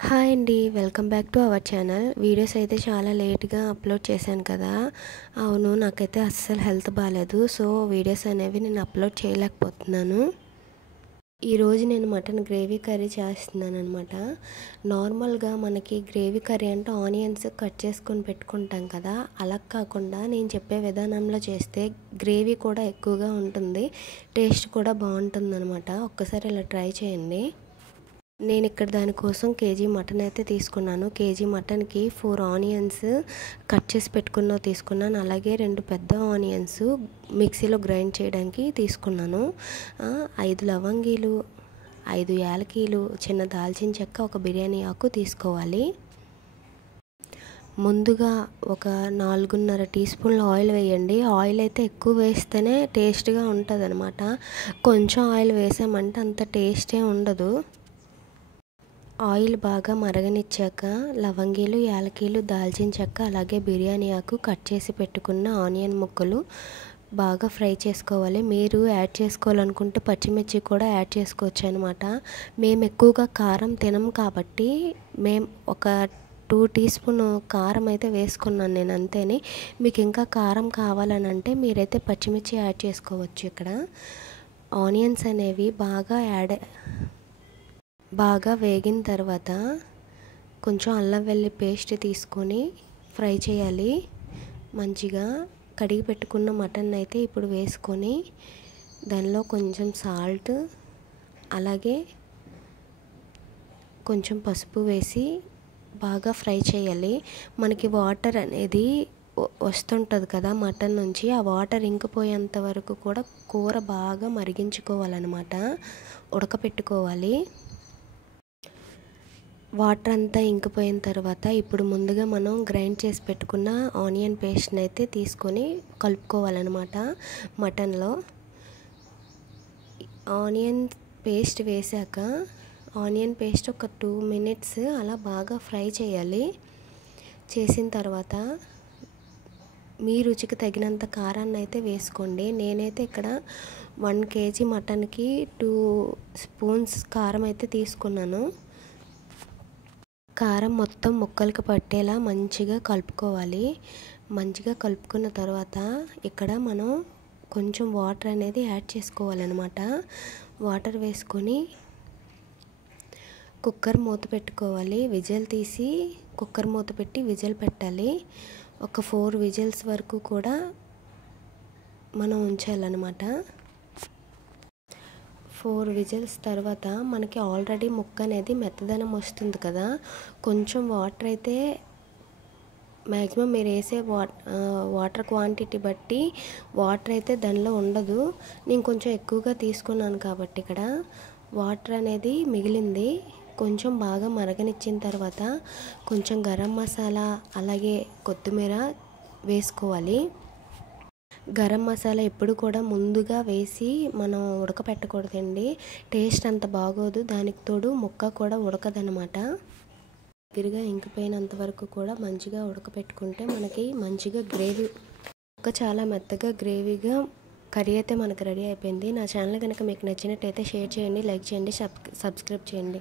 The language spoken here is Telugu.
హాయ్ అండి. Welcome back to our channel. Videos అయితే చాలా లేట్‌గా అప్‌లోడ్ చేశాను కదా! అవును. నాకైతే అస్సలు హెల్త్ బాలేదు. సో, వీడియోస్ అనేవి నేను అప్‌లోడ్ చేయలేకపోతున్నాను. ఈరోజు నేను మటన్ గ్రేవీ కర్రీ చేస్తున్నాననమాట. నార్మల్‌గా మనకి గ్రేవీ కర్రీ అంటే ఆనియన్స్ కట్ చేసుకొని పెట్టుకుంటాం కదా! అలా కాకుండా నేను చెప్పే విధానంలో చేస్తే గ్రేవీ కూడా ఎక్కువగా ఉంటుంది. టేస్ట్ కూడా బావుంటుందనమాట. ఒక్కసారి ఇలా ట్రై చేయండి. నేనిక్కడ దానికోసం కేజీ మటన్ అయితే తీసుకున్నాను. కేజీ మటన్‌కి 4 ఆనియన్స్ కట్ చేసి పెట్టుకున్నవి తీసుకున్నాను. అలాగే 2 పెద్ద ఆనియన్స్ మిక్సీలో గ్రైండ్ చేయడానికి తీసుకున్నాను. 5 లవంగీలు, 5 యాలకీలు, చిన్న దాల్చిన చెక్క, ఒక బిర్యానీ ఆకు తీసుకోవాలి. ముందుగా ఒక 4.5 టీ స్పూన్ల ఆయిల్ వేయండి. ఆయిల్ అయితే ఎక్కువ వేస్తేనే టేస్ట్‌గా ఉంటదనమాట. కొంచెం ఆయిల్ వేసామంటే అంత టేస్టే ఉండదు. ఆయిల్ బాగా మరగనిచ్చాక లవంగీలు, యాలకీలు, దాల్చిన చెక్క, అలాగే బిర్యానీ ఆకు, కట్ చేసి పెట్టుకున్న ఆనియన్ ముక్కలు బాగా ఫ్రై చేసుకోవాలి. మీరు యాడ్ చేసుకోవాలనుకుంటే పచ్చిమిర్చి కూడా యాడ్ చేసుకోవచ్చు అనమాట. మేము ఎక్కువగా కారం తినం కాబట్టి మేము ఒక 2 టీ స్పూన్ కారం అయితే వేసుకున్నాను నేను అంతేని. మీకు ఇంకా కారం కావాలనంటే మీరైతే పచ్చిమిర్చి యాడ్ చేసుకోవచ్చు. ఇక్కడ ఆనియన్స్ అనేవి బాగా వేగిన తర్వాత కొంచెం అల్లం వెల్లుల్లి పేస్ట్ తీసుకొని ఫ్రై చేయాలి. మంచిగా కడిగి పెట్టుకున్న మటన్ అయితే ఇప్పుడు వేసుకొని దానిలో కొంచెం సాల్ట్, అలాగే కొంచెం పసుపు వేసి బాగా ఫ్రై చేయాలి. మనకి వాటర్ అనేది వస్తుంటుంది కదా మటన్ నుంచి. ఆ వాటర్ ఇంకిపోయేంత వరకు కూడా కూర బాగా మరిగించుకోవాలన్నమాట, ఉడకపెట్టుకోవాలి. వాటర్ అంతా ఇంకిపోయిన తర్వాత ఇప్పుడు ముందుగా మనం గ్రైండ్ చేసి పెట్టుకున్న ఆనియన్ పేస్ట్ని అయితే తీసుకొని కలుపుకోవాలన్నమాట మటన్లో. ఆనియన్ పేస్ట్ వేసాక ఆనియన్ పేస్ట్ ఒక 2 మినిట్స్ అలా బాగా ఫ్రై చేయాలి. చేసిన తర్వాత మీ రుచికి తగినంత కారాన్ని అయితే వేసుకోండి. నేనైతే ఇక్కడ 1 కేజీ మటన్కి 2 స్పూన్స్ కారం అయితే తీసుకున్నాను. కారం మొత్తం ముక్కలకు పట్టేలా మంచిగా కలుపుకోవాలి. మంచిగా కలుపుకున్న తర్వాత ఇక్కడ మనం కొంచెం వాటర్ అనేది యాడ్ చేసుకోవాలన్నమాట. వాటర్ వేసుకొని కుక్కర్ మూత పెట్టుకోవాలి. విజిల్ తీసి కుక్కర్ మూత పెట్టి విజిల్ పెట్టాలి. ఒక 4 విజిల్స్ వరకు కూడా మనం ఉంచాలన్నమాట. 4 విజిల్స్ తర్వాత మనకి ఆల్రెడీ ముక్క అనేది మెత్తదనం వస్తుంది కదా. కొంచెం వాటర్ అయితే మ్యాక్సిమం మీరు వేసే వాటర్ క్వాంటిటీ బట్టి వాటర్ అయితే దానిలో ఉండదు. నేను కొంచెం ఎక్కువగా తీసుకున్నాను కాబట్టి ఇక్కడ వాటర్ అనేది మిగిలింది. కొంచెం బాగా మరగనిచ్చిన తర్వాత కొంచెం గరం మసాలా, అలాగే కొత్తిమీర వేసుకోవాలి. గరం మసాలా ఎప్పుడు కూడా ముందుగా వేసి మనం ఉడకపెట్టకూడదండి. టేస్ట్ అంత బాగోదు. దానికి తోడు ముక్క కూడా ఉడకదనమాట. దగ్గరగా ఇంకిపోయినంత వరకు కూడా మంచిగా ఉడకపెట్టుకుంటే మనకి మంచిగా ముక్క చాలా మెత్తగా గ్రేవీగా కర్రీ అయితే మనకు రెడీ అయిపోయింది. నా ఛానల్ కనుక మీకు నచ్చినట్టయితే షేర్ చేయండి, లైక్ చేయండి, సబ్స్క్రైబ్ చేయండి.